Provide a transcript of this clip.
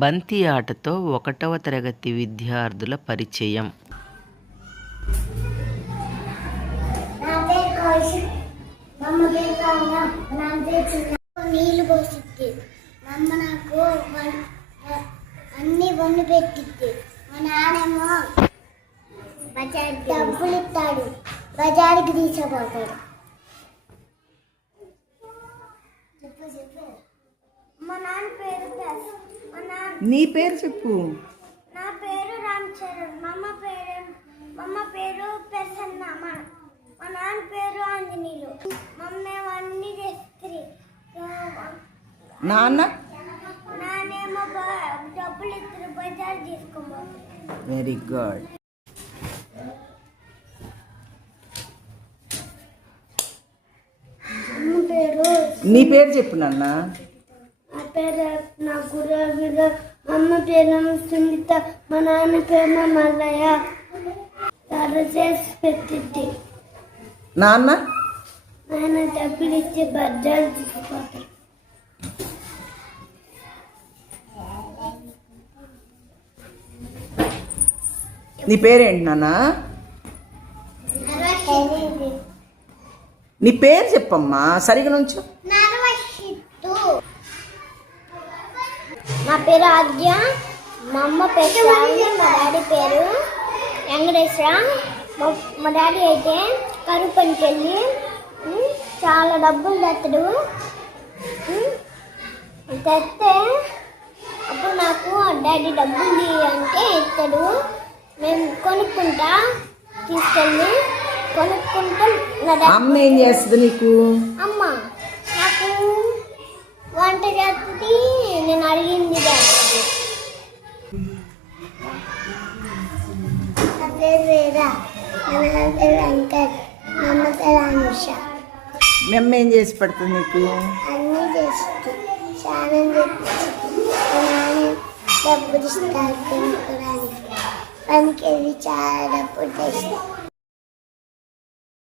బంతి ఆటతో 1వ తరగతి విద్యార్థుల పరిచయం. నీళ్ళు పోసిద్ది మా అమ్మ, నాకు అన్ని వండి పెట్టిద్ది. మా నాన్నేమో డబ్బులు ఇస్తాడు, బజారుకి తీసుకుపోతాడు. మా నాన్న పేరు నీ పేరు చెప్పు. నా పేరు రామ్ చరణ్. మా అమ్మ పేరు ప్రసన్న. మా నాన్న పేరు ఆంజనేయులు. మమ్మేమో అన్ని చేస్తుంది. నానేమో డబ్బులు ఇద్దరు బజార్ తీసుకోబోతుంది. Very good. నీ పేరు చెప్పు నాన్న. నా పేరు నా గురువు. మా అమ్మ పేరు సునీత. మా నాన్న పేరు మల్లయ్య. చేసి పెట్టిద్ది. నాన్న డబ్బులు ఇచ్చి బజార్ తీసుకుపోతారు. నీ పేరేంటి నాన్న? నీ పేరు చెప్పమ్మా, సరిగా నుంచు. నా పేరు ఆద్య. మా అమ్మ పేరు శ్రావణి. మా డాడీ పేరు వెంకటేశ్వర. మా డాడీ అయితే కరువు పనికి వెళ్ళి చాలా డబ్బులు తెస్తాడు. తెస్తే అప్పుడు నాకు డాడీ డబ్బులు అంటే ఇస్తాడు. మేము కొనుక్కుంటా, తీసుకెళ్ళి కొనుక్కుంటా. అమ్మ ఏం చేస్తుంది నీకు? అమ్మ నాకు వంట చేస్తుంది, నేను అడిగింది చేస్తుంది. నా పేరు వేరా. మా నాన్న పేరు వెంకట్. మా అమ్మ పేరు అనుష. మీ అమ్మ ఏం చేసి పెడుతుంది నీకు? అన్నీ చేస్తుంది. స్నానం చేస్తుంది. మా నాన్న డబ్బులు ఇస్తారు కొనుక్కోడానికి. పనికి వెళ్ళి చాలా డబ్బులు తెస్తుంది.